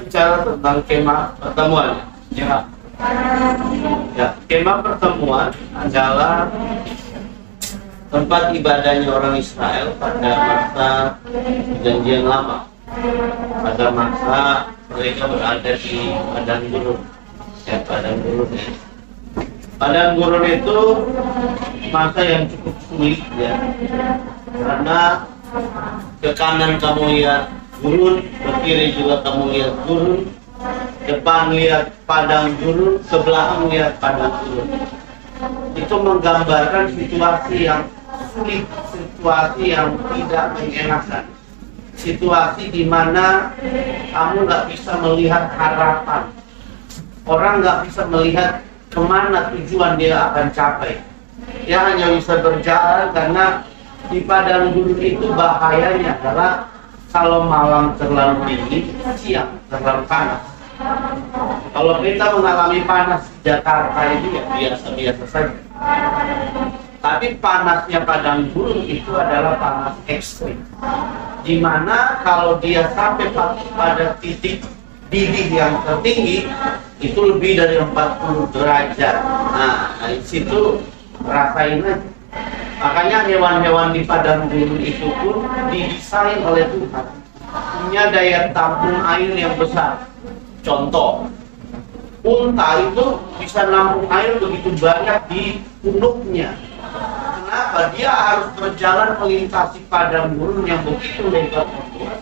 Bicara tentang kemah pertemuan. Ya. Ya, kemah pertemuan adalah tempat ibadahnya orang Israel pada masa Perjanjian Lama. Pada masa mereka berada di padang gurun. Ya, padang gurun ya. Padang gurun itu masa yang cukup sulit ya. Karena ke kanan kamu lihat gurun, ke kiri juga kamu lihat gurun, depan lihat padang gurun, ke belakang lihat padang gurun. Itu menggambarkan situasi yang sulit, situasi yang tidak mengenakan, situasi di mana kamu nggak bisa melihat harapan, orang nggak bisa melihat kemana tujuan dia akan capai. Dia hanya bisa berjalan karena di padang gurun itu bahayanya adalah kalau malam terlalu dingin, siang terlalu panas. Kalau kita mengalami panas di Jakarta ini ya biasa-biasa saja. Tapi panasnya padang gurun itu adalah panas ekstrim. Di mana kalau dia sampai pada titik didih yang tertinggi itu lebih dari 40 derajat. Nah, di situ rasain aja. Makanya hewan-hewan di padang gurun itu pun didesain oleh Tuhan punya daya tampung air yang besar. Contoh, unta itu bisa nampung air begitu banyak di punuknya. Kenapa? Dia harus berjalan melintasi padang gurun yang begitu lebar dan luas.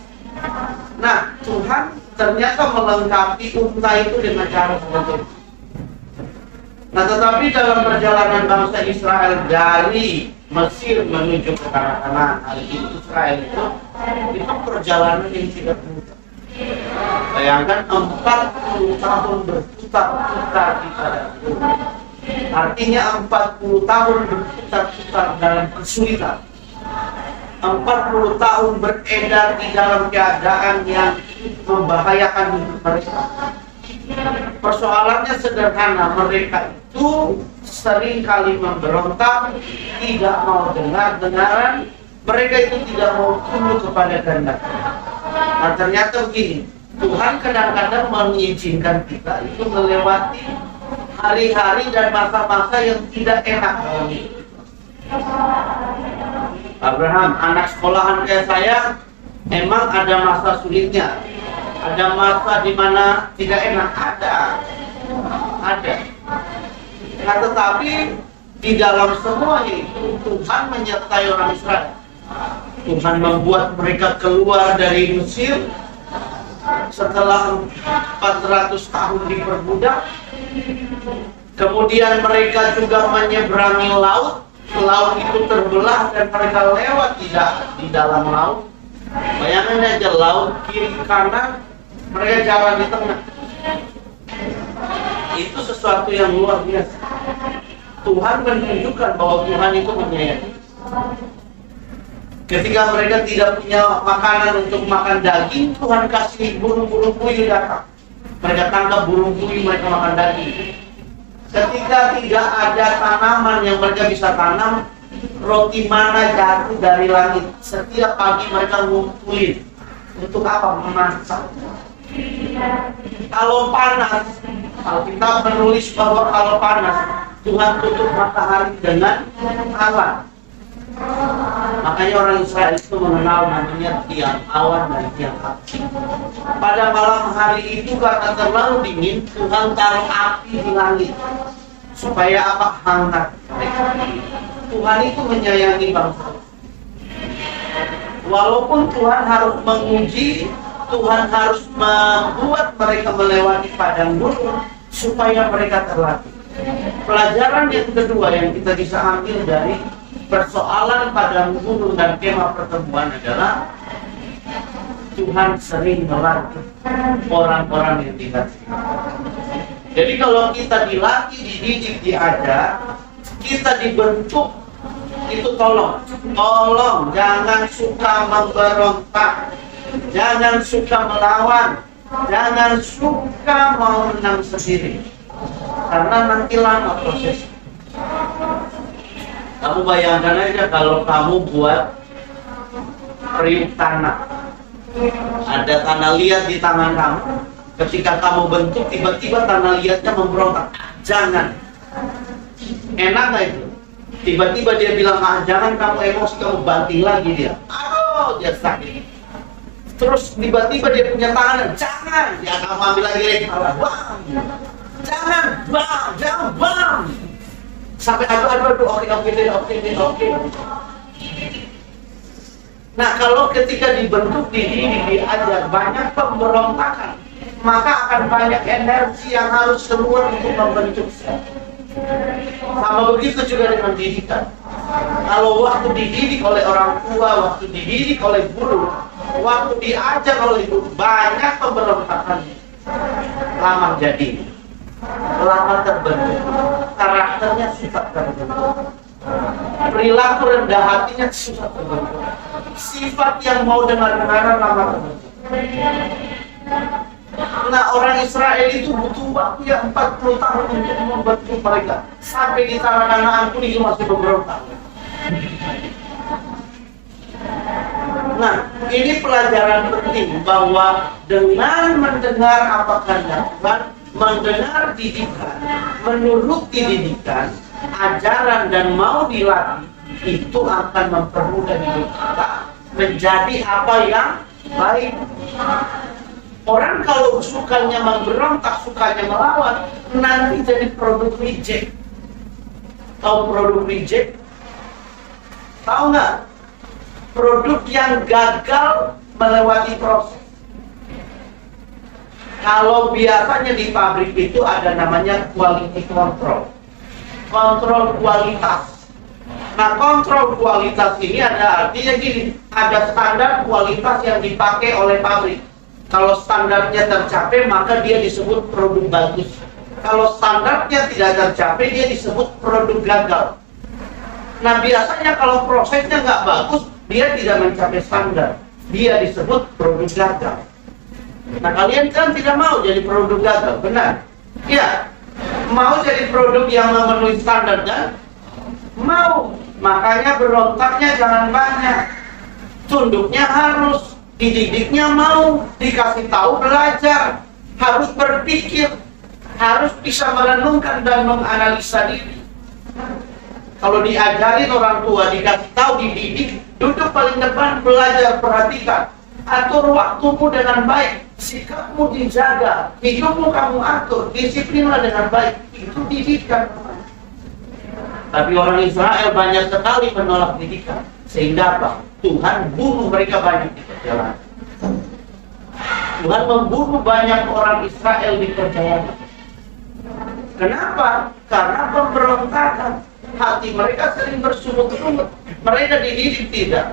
Nah, Tuhan ternyata melengkapi unta itu dengan cara seperti itu. Nah, tetapi dalam perjalanan bangsa Israel dari Mesir menuju ke tanah Kanaan, hari ini Israel itu perjalanan yang tidak mudah. Bayangkan 40 tahun berputar-putar di padang gurun. Artinya 40 tahun berputar-putar dalam kesulitan. 40 tahun beredar di dalam keadaan yang membahayakan hidup mereka. Persoalannya sederhana, mereka itu sering kali memberontak, tidak mau dengar-dengaran, mereka itu tidak mau tunduk kepada kehendak. Nah, ternyata begini, Tuhan kadang-kadang mengizinkan kita itu melewati hari-hari dan masa-masa yang tidak enak dalam hidup. Abraham, anak sekolahan kayak saya, emang ada masa sulitnya. Ada masa di mana tidak enak, ada. Nah, tetapi di dalam semuanya itu Tuhan menyertai orang Israel. Tuhan membuat mereka keluar dari Mesir setelah 400 tahun diperbudak. Kemudian mereka juga menyeberangi laut. Laut itu terbelah dan mereka lewat di dalam laut. Bayangkan aja, laut kiri kanan, mereka jalan di tengah. Itu sesuatu yang luar biasa. Tuhan menunjukkan bahwa Tuhan itu menyayangi. Ketika mereka tidak punya makanan untuk makan daging, Tuhan kasih burung-burung puyuh datang. Mereka tangkap burung puyuh, mereka makan daging. Ketika tidak ada tanaman yang mereka bisa tanam, roti mana jatuh dari langit. Setiap pagi mereka ngumpulin. Untuk apa? Memasak. Kalau panas, Alkitab menulis bahwa kalau panas, Tuhan tutup matahari dengan awan. Makanya orang Israel itu mengenal namanya tiang awan dan tiang api. Pada malam hari itu karena terlalu dingin, Tuhan taruh api di langit supaya apa? Hangat. Tuhan itu menyayangi bangsa. Walaupun Tuhan harus menguji, Tuhan harus membuat mereka melewati padang gurun supaya mereka terlatih. Pelajaran yang kedua yang kita bisa ambil dari persoalan padang gurun dan kemah pertemuan adalah Tuhan sering melatih orang-orang yang dikasih. Jadi kalau kita dilatih, dididik, diajar, kita dibentuk, itu tolong jangan suka memberontak, jangan suka melawan, jangan suka mau menang sendiri, karena nanti lama proses. Kamu bayangkan aja kalau kamu buat periuk tanah, ada tanah liat di tangan kamu, Ketika kamu bentuk, tiba-tiba tanah liatnya memberontak. Jangan. Enak nggak itu? Tiba-tiba dia bilang, jangan kamu emosi, kamu banting lagi dia. Aduh, dia sakit. Terus tiba-tiba dia punya tangan, jangan. Ya kamu ambil lagi bang. Jangan, bang, jangan, bang. Sampai aduh, oke. Nah, kalau ketika dibentuk, dididik, diajar, banyak pemberontakan, maka akan banyak energi yang harus keluar untuk membentuk. Sama begitu juga dengan didikan. Kalau waktu dididik oleh orang tua, waktu dididik oleh guru, waktu diajar oleh guru, banyak pemberontakan. Lama jadi, lama terbentuk, karakternya susah terbentuk, perilaku rendah hatinya susah terbentuk, sifat yang mau dengar-dengaran lama terbentuk. Nah, orang Israel itu butuh waktu yang 40 tahun untuk membentuk mereka. Sampai di tangan anak ampun itu masih memberontak. Nah, ini pelajaran penting bahwa dengan mendengar apa kehendak Tuhan, mendengar didikan, menuruti didikan, ajaran dan mau dilatih, itu akan mempermudah hidup kita menjadi apa yang baik. Orang kalau sukanya memberontak, sukanya melawan, nanti jadi produk reject. Tahu produk reject? Tahu nggak? Produk yang gagal melewati proses. Kalau biasanya di pabrik itu ada namanya quality control. Kontrol kualitas. Nah, kontrol kualitas ini ada artinya gini, ada standar kualitas yang dipakai oleh pabrik. Kalau standarnya tercapai, maka dia disebut produk bagus. Kalau standarnya tidak tercapai, dia disebut produk gagal. Nah, biasanya kalau prosesnya nggak bagus, dia tidak mencapai standar. Dia disebut produk gagal. Nah, kalian kan tidak mau jadi produk gagal, benar? Ya, mau jadi produk yang memenuhi standar kan? Mau. Makanya berontaknya jangan banyak. Tunduknya harus. Dididiknya mau, dikasih tahu belajar, harus berpikir, harus bisa merenungkan dan menganalisa diri. Kalau diajarin orang tua, dikasih tahu, dididik, duduk paling depan, belajar, perhatikan, atur waktumu dengan baik, sikapmu dijaga, hidupmu kamu atur, disiplinlah dengan baik, itu didikan. Tapi orang Israel banyak sekali menolak didikan, sehingga apa? Tuhan bunuh mereka banyak di perjalanan. Tuhan membunuh banyak orang Israel di perjalanan. Kenapa? Karena pemberontakan. Hati mereka sering bersungut-sungut. Mereka dididik tidak.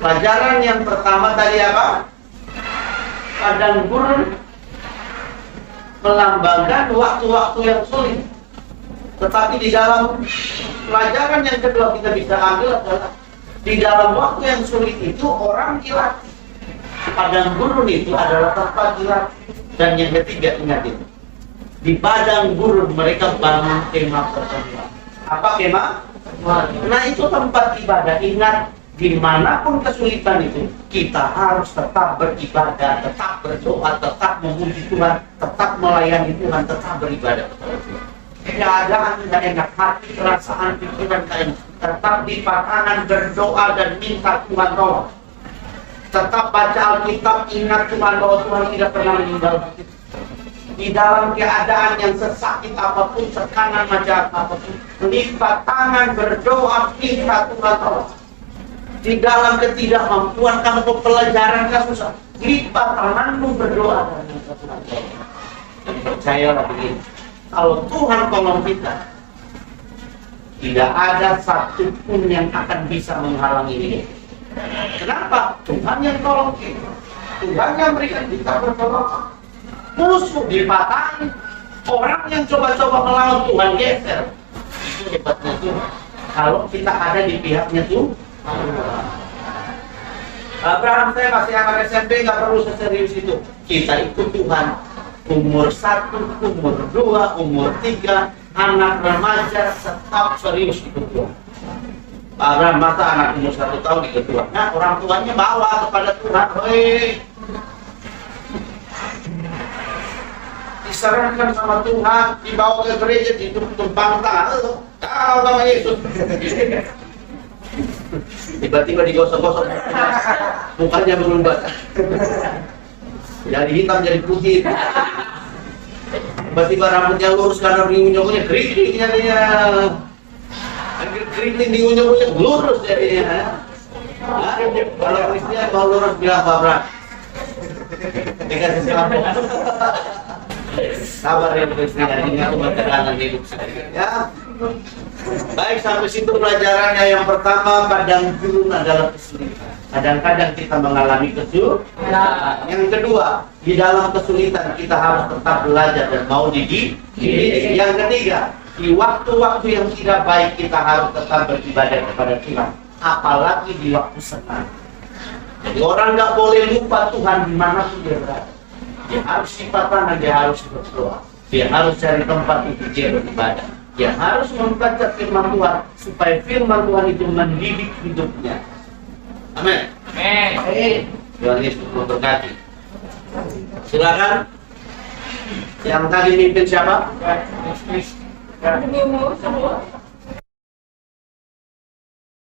Pelajaran yang pertama tadi apa? Padang gurun melambangkan waktu-waktu yang sulit. Tetapi di dalam pelajaran yang kedua kita bisa ambil adalah di dalam waktu yang sulit itu orang dilatih. Padang gurun itu adalah tempat dilatih. Dan yang ketiga, ingat itu, di padang gurun mereka bangun kemah pertemuan. Apa kemah? Nah, itu tempat ibadah. Ingat, dimanapun kesulitan itu, kita harus tetap beribadah, tetap berdoa, tetap memuji Tuhan, tetap melayani Tuhan, tetap beribadah. Keadaan tidak enak, hati, perasaan, pikiran tidak enak, tetap di patahan berdoa dan minta Tuhan tolong. Tetap baca Alkitab, ingat Tuhan bahwa Tuhan tidak pernah meninggalkan kita. Di dalam keadaan yang sesakit apapun, tekanan macam apapun, lipat tangan berdoa, minta Tuhan tolong. Di dalam ketidakmampuan kamu pelajaran susah, lipat tanganmu berdoa dan minta Tuhan tolong. Percayalah begini. Kalau Tuhan tolong kita, tidak ada satupun yang akan bisa menghalangi ini. Kenapa? Tuhan yang tolong kita. Tuhan yang berikan kita pertolongan. Musuh dipatahin. Orang yang coba-coba melawan Tuhan geser. Itu hebatnya Tuhan. Kalau kita ada di pihaknya Tuhan. Abraham, saya masih anak SMP, nggak perlu seserius itu. Kita ikut Tuhan. Umur 1, umur 2, umur 3, anak remaja tetap serius ikut Tuhan. Abraham masa anak umur 1 tahun ikut Tuhan. Nah, orang tuanya bawa kepada Tuhan. Hei, diserahkan sama Tuhan, dibawa ke gereja, ditumpang tangan, tahu nama Yesus. Tiba-tiba digosok-gosok, mukanya berubah. Dari hitam jadi putih. Tiba-tiba rambutnya lurus karena diunyok-unyok, keriting jadinya. Keriting diunyok-unyok, lurus jadinya. Nah, kalau Kristian mau lurus bilang Pak, dikasih selamat. Sabar ya Kristian, ingat buat tekanan hidup saya. Ya. Baik, sampai situ pelajarannya. Yang pertama, padang gurun adalah kesulitan. Kadang-kadang kita mengalami kesulitan. Yang kedua, di dalam kesulitan kita harus tetap belajar dan mau dididik. Yang ketiga, di waktu-waktu yang tidak baik kita harus tetap beribadah kepada Tuhan, apalagi di waktu senang. Jadi orang nggak boleh lupa Tuhan dimanapun dia berada. Dia harus sifat tangan, dia harus berdoa, dia harus cari tempat untuk dia beribadah. Dia harus membaca firman Tuhan supaya firman Tuhan itu mendidik hidupnya. Amin. Amin. Tuhan Yesus memberkati. Silakan. Yang tadi mimpin siapa?